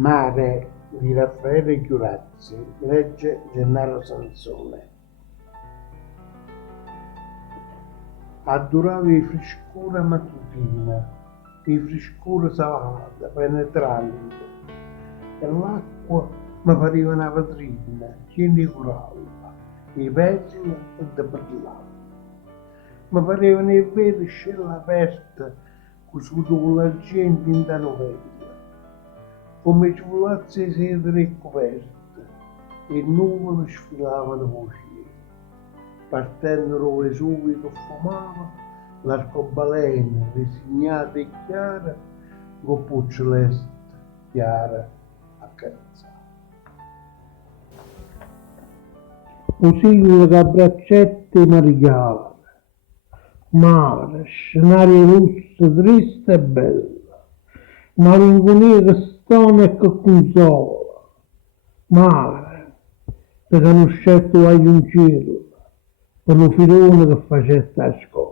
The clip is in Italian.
Mare di Raffaele Chiurazzi, legge Gennaro Sansone. Adduravi frescura mattutina, di frescura salata, penetrante, e l'acqua mi pareva una vetrina, piena di coralla, di perla e di brillante. Mi pareva una vera scella aperta, cusuta con la gente in novella, come ciulazze sedere coperte, e nuvole sfilavano così. Partendo dove subito fumava, l'arcobaleno resignata e chiara, con celeste chiara accarezzava. Così le abbraccette mi regalano, mare, scenario lusso, triste e bella, malinconia che stona e che consola, mare, perché non scelto vai in cielo, per un filone che facesse a scuola.